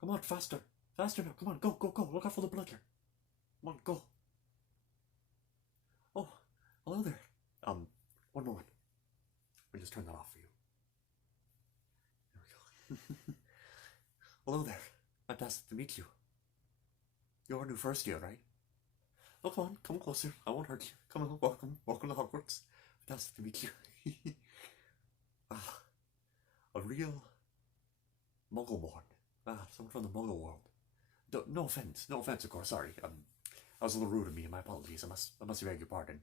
Come on, faster. Faster now. Come on, go, go, go. Look out for the blinker. Come on, go. Oh, hello there. One moment. Let me just turn that off for you. There we go. Hello there. Fantastic to meet you. You're new first year, right? Oh, come on, come closer. I won't hurt you. Come on, welcome to Hogwarts. Fantastic to meet you. Ah, a real Muggle-born. Someone from the Muggle world. No offense, of course. Sorry. That was a little rude of me. My apologies. I must beg your pardon.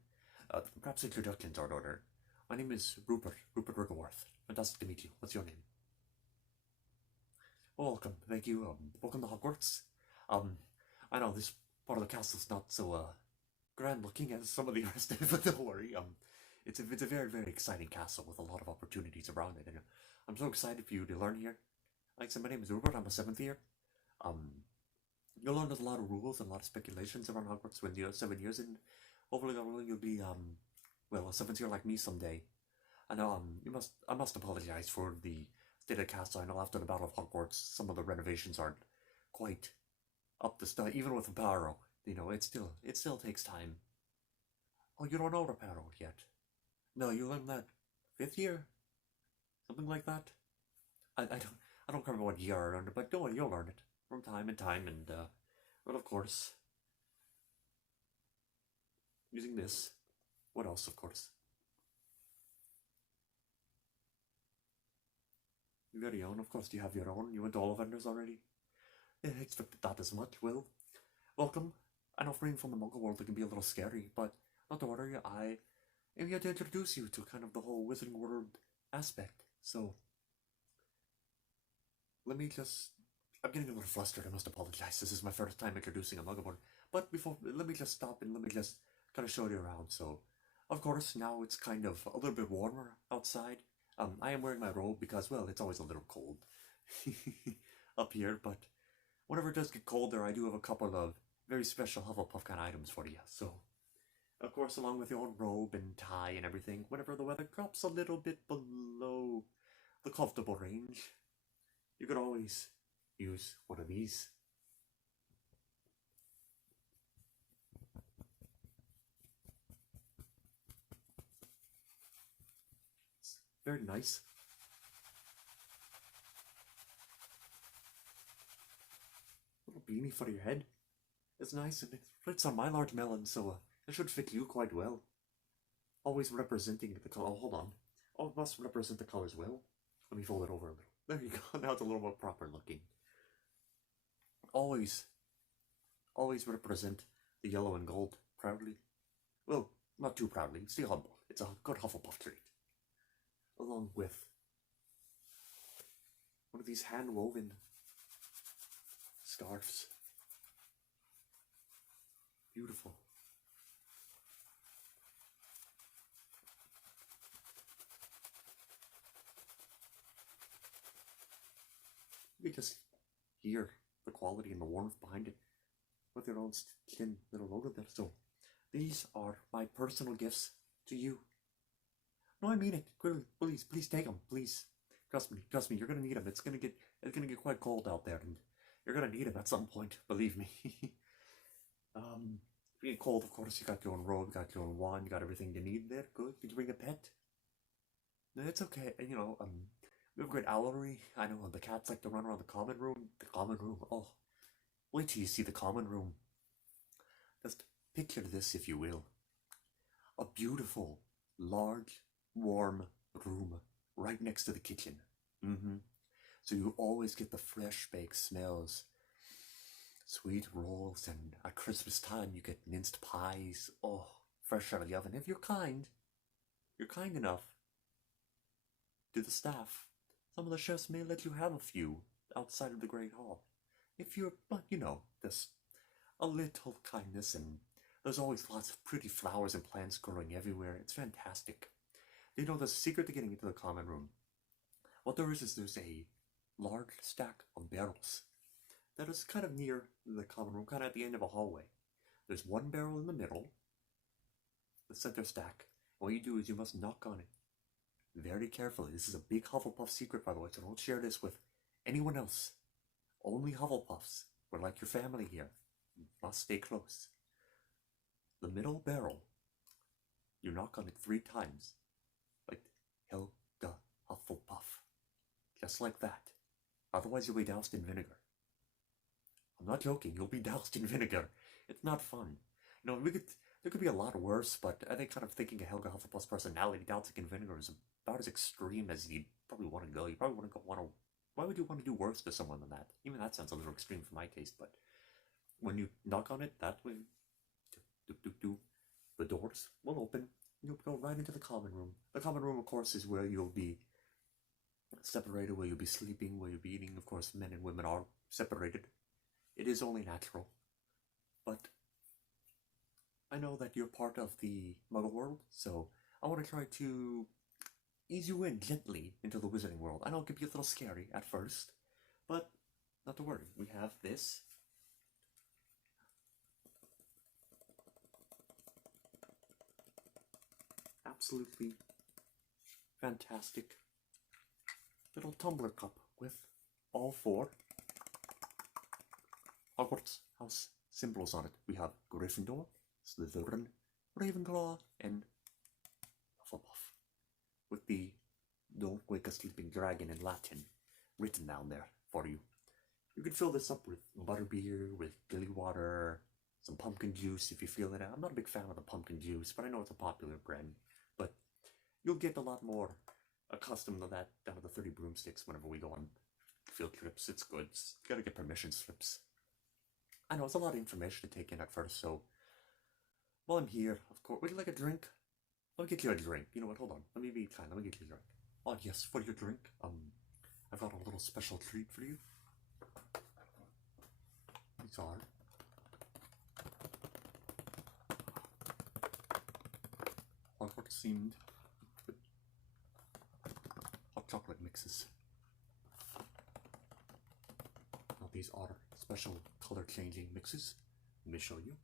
Perhaps introductions are in order. My name is Rupert Rickleworth. Fantastic to meet you. What's your name? Well, welcome. Thank you. Welcome to Hogwarts. I know this part of the castle's not so grand looking as some of the rest of it, but don't worry. It's a very, very exciting castle with a lot of opportunities around it, and I'm so excited for you to learn here. Like I said, my name is Rupert. I'm a 7th year. You'll learn there's a lot of rules and a lot of speculations around Hogwarts when you're 7 years in. Hopefully, you'll be well, a 7th year like me someday. I know I must apologize for the state of the castle. I know after the Battle of Hogwarts, some of the renovations aren't quite up to stuff. Even with the Barrow, it still takes time. Oh, you don't know the Barrow yet? No, you learned that 5th year, something like that. I don't remember what year I learned it, but don't worry, you'll learn it from time and time. And well, of course, using this. What else, of course? You got your own, of course. Do you have your own? You went to all vendors already? Yeah, I expected that as much. Well, welcome. I know being from the Muggle world it can be a little scary, but not to worry. I am here to introduce you to kind of the whole Wizarding World aspect. So, let me just. I'm getting a little flustered. I must apologize. This is my first time introducing a Muggle. But before, let me just stop and let me just kind of show you around. So, of course, now it's kind of a little bit warmer outside. I am wearing my robe because, well, it's always a little cold up here. But whenever it does get colder, I do have a couple of very special Hufflepuff kind of items for you. So, of course, along with your own robe and tie and everything, whenever the weather drops a little bit below the comfortable range, you could always use one of these. It's very nice. Little beanie for your head. It's nice and it fits on my large melon, so it should fit you quite well. Always representing the color. Oh, hold on. Oh, it must represent the colors well. Let me fold it over a little. There you go. Now it's a little more proper looking. Always represent the yellow and gold proudly. Well, not too proudly. Stay humble. It's a good Hufflepuff trait. Along with one of these hand-woven scarves. Beautiful. You just hear the quality and the warmth behind it with your own skin little logo there. So these are my personal gifts to you. No, I mean it. Please take them. Please, trust me. You're gonna need them. It's gonna get quite cold out there, and you're gonna need them at some point. Believe me. Being cold, of course, you got your own robe, you got your own wand, you got everything you need there. Good. Did you bring a pet? No, it's okay. We have a great owlery. I know the cats like to run around the common room. The common room. Oh, wait till you see the common room. Just picture this, if you will. A beautiful, large, warm room right next to the kitchen. So you always get the fresh baked smells. Sweet rolls, and at Christmas time you get minced pies. Oh, fresh out of the oven. If you're kind enough to the staff, some of the chefs may let you have a few outside of the Great Hall. If you're, but just a little kindness, and there's always lots of pretty flowers and plants growing everywhere. It's fantastic. There's a secret to getting into the common room. What there is there's a large stack of barrels that is kind of near the common room, kind of at the end of a hallway. There's one barrel in the middle, the center stack. What you do is you must knock on it very carefully. This is a big Hufflepuff secret, by the way, so don't share this with anyone else. Only Hufflepuffs. We're like your family here. You must stay close. The middle barrel. You knock on it 3 times. Like Helga Hufflepuff. Just like that. Otherwise you'll be doused in vinegar. I'm not joking, you'll be doused in vinegar. It's not fun. You know, there could be a lot worse, but I think kind of thinking of Helga Hufflepuff's personality dousing in vinegar is about as extreme as you'd probably want to go. You probably why would you want to do worse to someone than that? Even that sounds a little extreme for my taste, but when you knock on it that way, the doors will open. You'll go right into the common room. The common room, of course, is where you'll be separated, where you'll be sleeping, where you'll be eating. Of course, men and women are separated. It is only natural. But I know that you're part of the Muggle world, so I want to try to ease you in gently into the Wizarding world. I know it could be a little scary at first, but not to worry. We have this. Absolutely fantastic little tumbler cup with all 4 Hogwarts house symbols on it. We have Gryffindor, Slytherin, Ravenclaw, and Hufflepuff, with the "Don't Wake a Sleeping Dragon" in Latin written down there for you. You can fill this up with butterbeer, with gilly water, some pumpkin juice if you feel it. I'm not a big fan of the pumpkin juice, but I know it's a popular brand. But you'll get a lot more accustomed to that down to the 30 broomsticks whenever we go on field trips. It's good. You gotta get permission slips. I know it's a lot of information to take in at first, so while I'm here, of course, would you like a drink? Let me get you a drink. You know what? Hold on. Let me be kind. Let me get you a drink. Oh yes, for your drink, I've got a little special treat for you. These are Hogwarts themed hot chocolate mixes. Now these are special color changing mixes. Let me show you.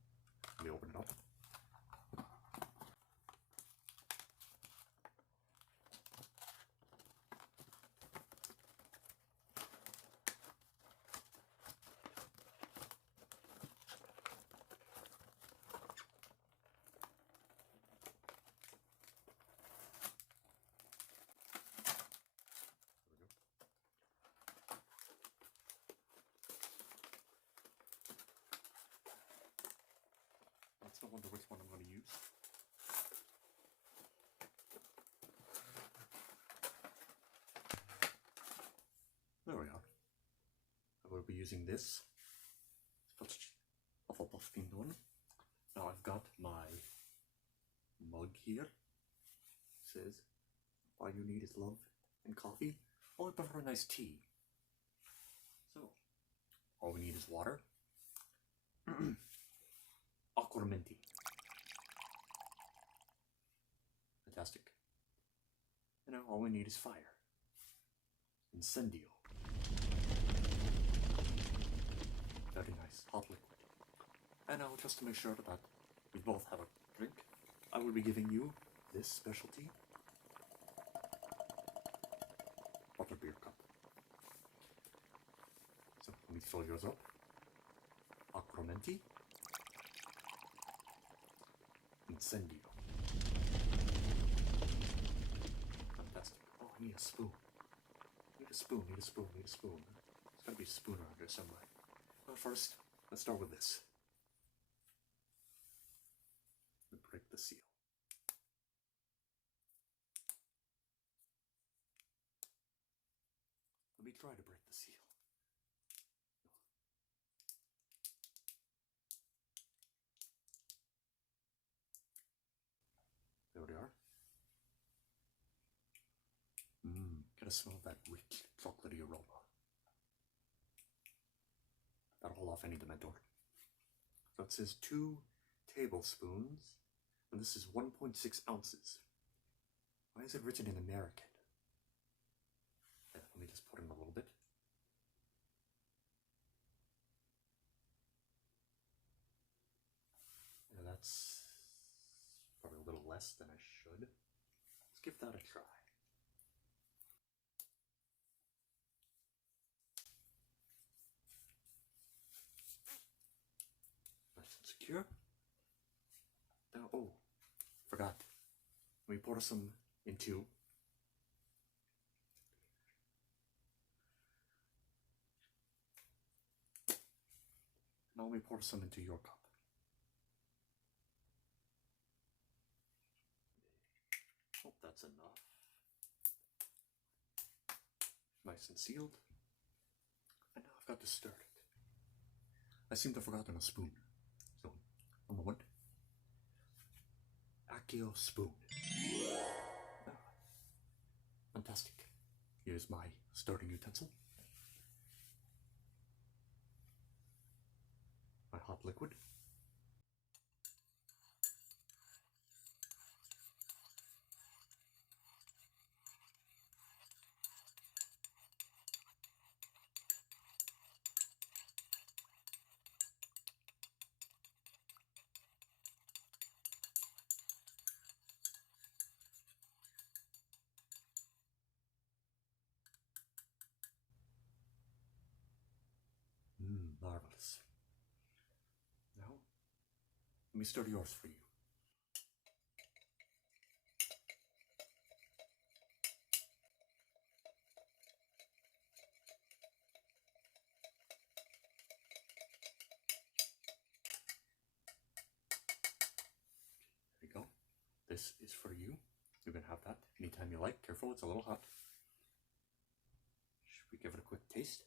Let me open it up. I still wonder which one I'm going to use. There we are. I will be using this Hufflepuff themed one. Now I've got my mug here. It says, all you need is love and coffee. Oh, I prefer a nice tea. So, all we need is water. Aquamenti. Fantastic. And now all we need is fire. Incendio. Very nice. Hot liquid. And now, just to make sure that we both have a drink, I will be giving you this specialty butterbeer cup. So, let me fill yours up. Aquamenti. Incendio. Fantastic. Oh, I need a spoon. Need a spoon. There's gotta be a spoon around here somewhere. But first, let's start with this. Break the seal. Let me try to break the seal. There we are. Gotta smell that rich chocolatey aroma. That'll hold off any Dementor. So it says 2 tablespoons, and this is 1.6 ounces. Why is it written in American? Yeah, let me just put in a little bit. Yeah, that's probably a little less than I should. Let's give that a try. nice and secure. Now, oh, forgot. We pour some into. Now we pour some into your cup. Oh, that's enough. Nice and sealed. And now I've got to stir it. I seem to have forgotten a spoon. So, a moment. Accio spoon. Ah, fantastic. Here's my stirring utensil. My hot liquid. Marvelous. Now, let me stir yours for you. There you go. This is for you. You can have that anytime you like. Careful, it's a little hot. Should we give it a quick taste?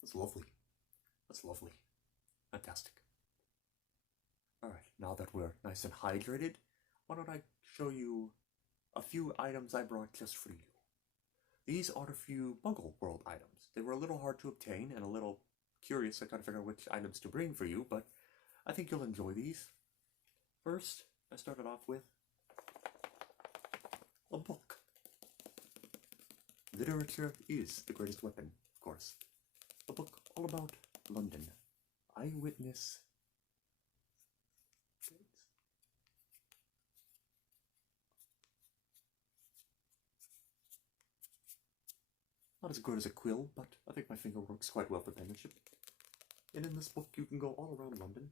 That's lovely. That's lovely. Fantastic. Alright, now that we're nice and hydrated, why don't I show you a few items I brought just for you. These are a few Muggle World items. They were a little hard to obtain and a little curious. I gotta figure out which items to bring for you, but I think you'll enjoy these. First, I started off with a book. Literature is the greatest weapon, of course. A book all about London. Eyewitness. Not as good as a quill, but I think my finger works quite well for penmanship. And in this book, you can go all around London.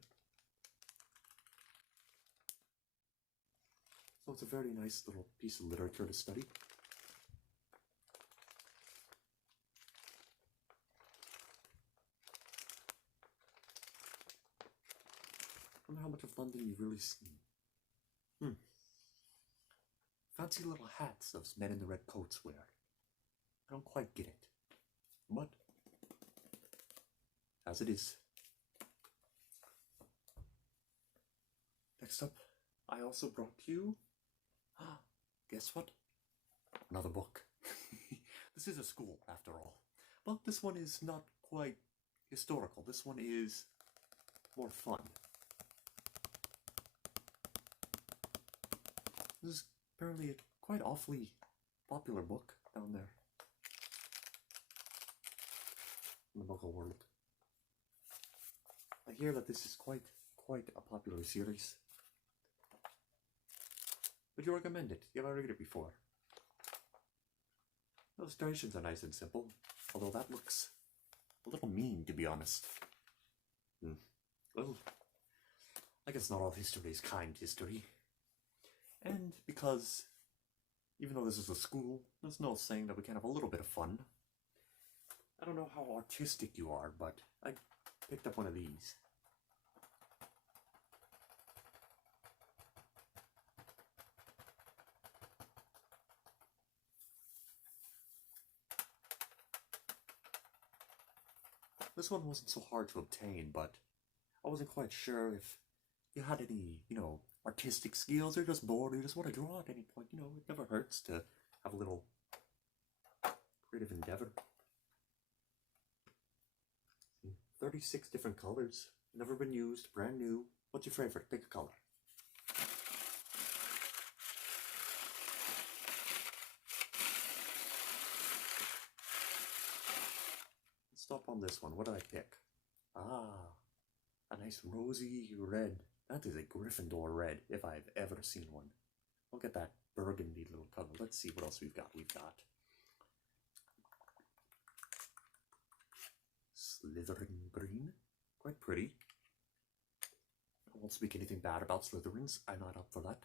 So it's a very nice little piece of literature to study. I wonder how much of London you've really seen. Fancy little hats those men in the red coats wear. I don't quite get it. But, as it is. Next up, I also brought you, guess what? Another book. This is a school, after all. But this one is not quite historical. This one is more fun. This is apparently a quite awfully popular book down there in the Muggle world. I hear that this is quite a popular series. Would you recommend it? You ever read it before? The illustrations are nice and simple, although that looks a little mean, to be honest. Well, I guess not all history is kind history. And because, even though this is a school, there's no saying that we can't have a little bit of fun. I don't know how artistic you are, but I picked up one of these. This one wasn't so hard to obtain, but I wasn't quite sure if you had any, artistic skills, or just bored, or you just want to draw at any point. It never hurts to have a little creative endeavor. 36 different colors, never been used, brand new. What's your favorite? Pick a color. Let's stop on this one. What did I pick? A nice rosy red. That is a Gryffindor red, if I've ever seen one. Look at that burgundy little color. Let's see what else we've got. We've got Slytherin green. Quite pretty. I won't speak anything bad about Slytherins. I'm not up for that.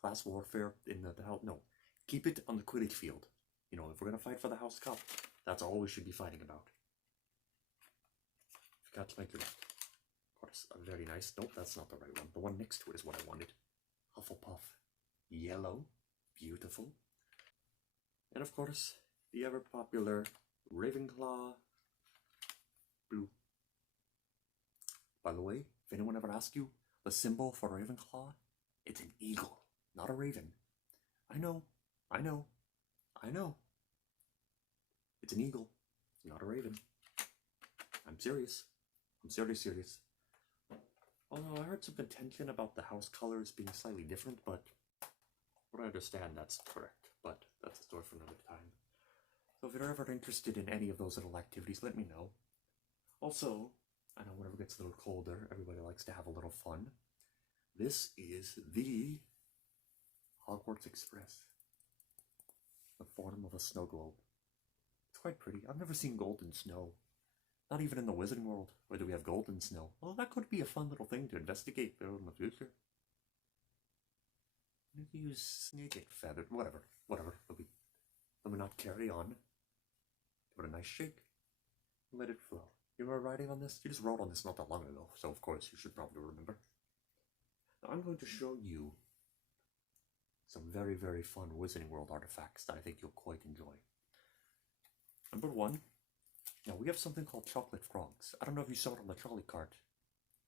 Class warfare in the house. No. Keep it on the Quidditch field. You know, if we're going to fight for the House Cup, that's all we should be fighting about. If you catch my drift. Of course, very nice. Nope, that's not the right one. The one next to it is what I wanted. Hufflepuff. Yellow. Beautiful. And of course, the ever popular Ravenclaw. Blue. By the way, if anyone ever asks you, the symbol for Ravenclaw, it's an eagle, not a raven. I know. It's an eagle, not a raven. I'm serious. Serious. Although I heard some contention about the house colors being slightly different, but what I understand, that's correct. But that's a story for another time. So if you're ever interested in any of those little activities, let me know. Also, I know whenever it gets a little colder, everybody likes to have a little fun. This is the Hogwarts Express. The form of a snow globe. It's quite pretty. I've never seen golden snow. Not even in the Wizarding World, where do we have golden snow? Well, that could be a fun little thing to investigate there in the future. Maybe use snake feather, whatever. Let me not carry on. Give it a nice shake. Let it flow. You were riding on this? You just rode on this not that long ago, so of course you should probably remember. Now I'm going to show you some very, very fun Wizarding World artifacts that I think you'll quite enjoy. Number one, now we have something called chocolate frogs. I don't know if you saw it on the trolley cart,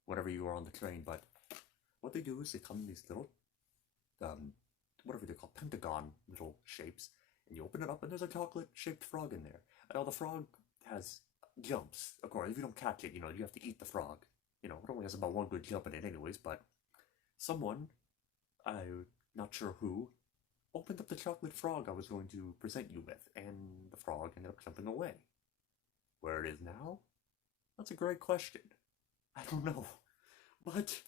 whenever you were on the train, but what they do is they come in these little, whatever they're called, pentagon little shapes, and you open it up and there's a chocolate-shaped frog in there. Now the frog has jumps. Of course, if you don't catch it, you have to eat the frog. It only has about one good jump in it anyways, but someone, I'm not sure who, opened up the chocolate frog I was going to present you with, and the frog ended up jumping away. Where it is now? That's a great question. I don't know. But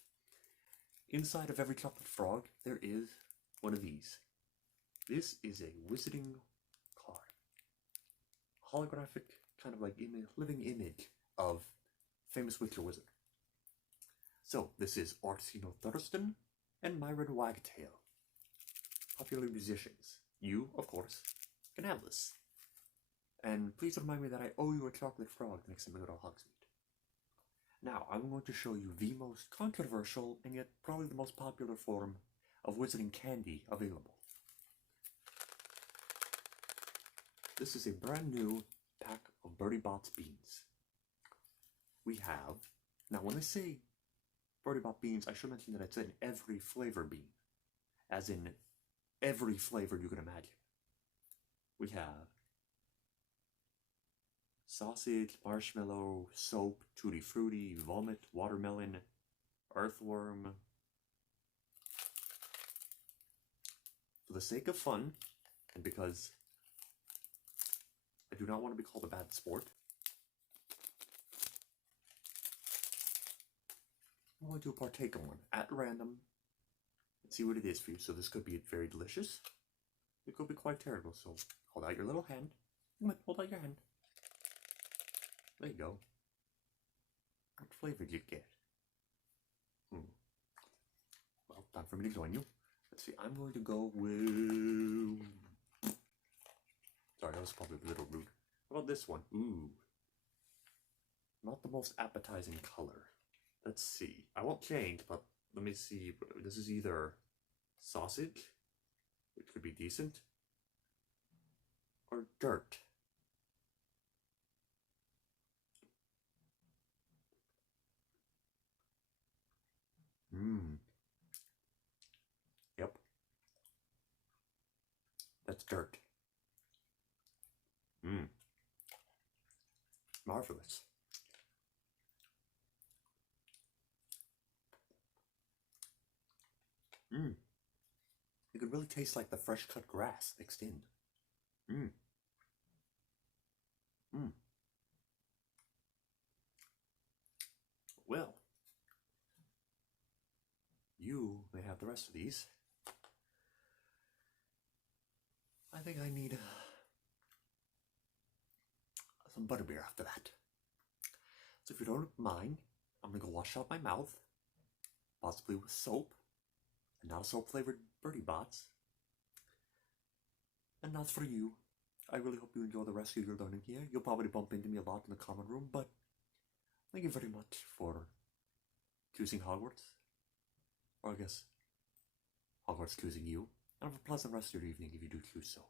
inside of every chocolate frog, there is one of these. This is a wizarding card. Holographic, kind of like living image of famous witch or wizard. So, this is Orsino Thurston and Myron Wagtail. Popular musicians. You, of course, can have this. And please remind me that I owe you a chocolate frog next time we go to Hogsmeade. Now, I'm going to show you the most controversial and yet probably the most popular form of wizarding candy available. This is a brand new pack of Bertie Bott's beans. We have, now when I say Bertie Bott beans, I should mention that it's in every flavor bean. As in every flavor you can imagine. We have sausage, marshmallow, soap, tutti frutti, vomit, watermelon, earthworm. For the sake of fun, and because I do not want to be called a bad sport, I'm going to partake in one at random and see what it is for you. So this could be very delicious. It could be quite terrible. So hold out your little hand. Hold out your hand. There you go. What flavor did you get? Well, time for me to join you. Let's see, I'm going to go with... Sorry, that was probably a little rude. How about this one? Ooh. Not the most appetizing color. Let's see. I won't change, but let me see. This is either sausage, which could be decent, or dirt. Yep. That's dirt. Marvelous. It could really taste like the fresh cut grass mixed in. Well, you may have the rest of these. I think I need some butterbeer after that. So if you don't mind, I'm gonna go wash out my mouth, possibly with soap, and not soap flavored birdie bots. And that's for you. I really hope you enjoy the rest of your learning here. You'll probably bump into me a lot in the common room, but thank you very much for choosing Hogwarts. Or I guess Hogwarts choosing you. And have a pleasant rest of your evening if you do choose so.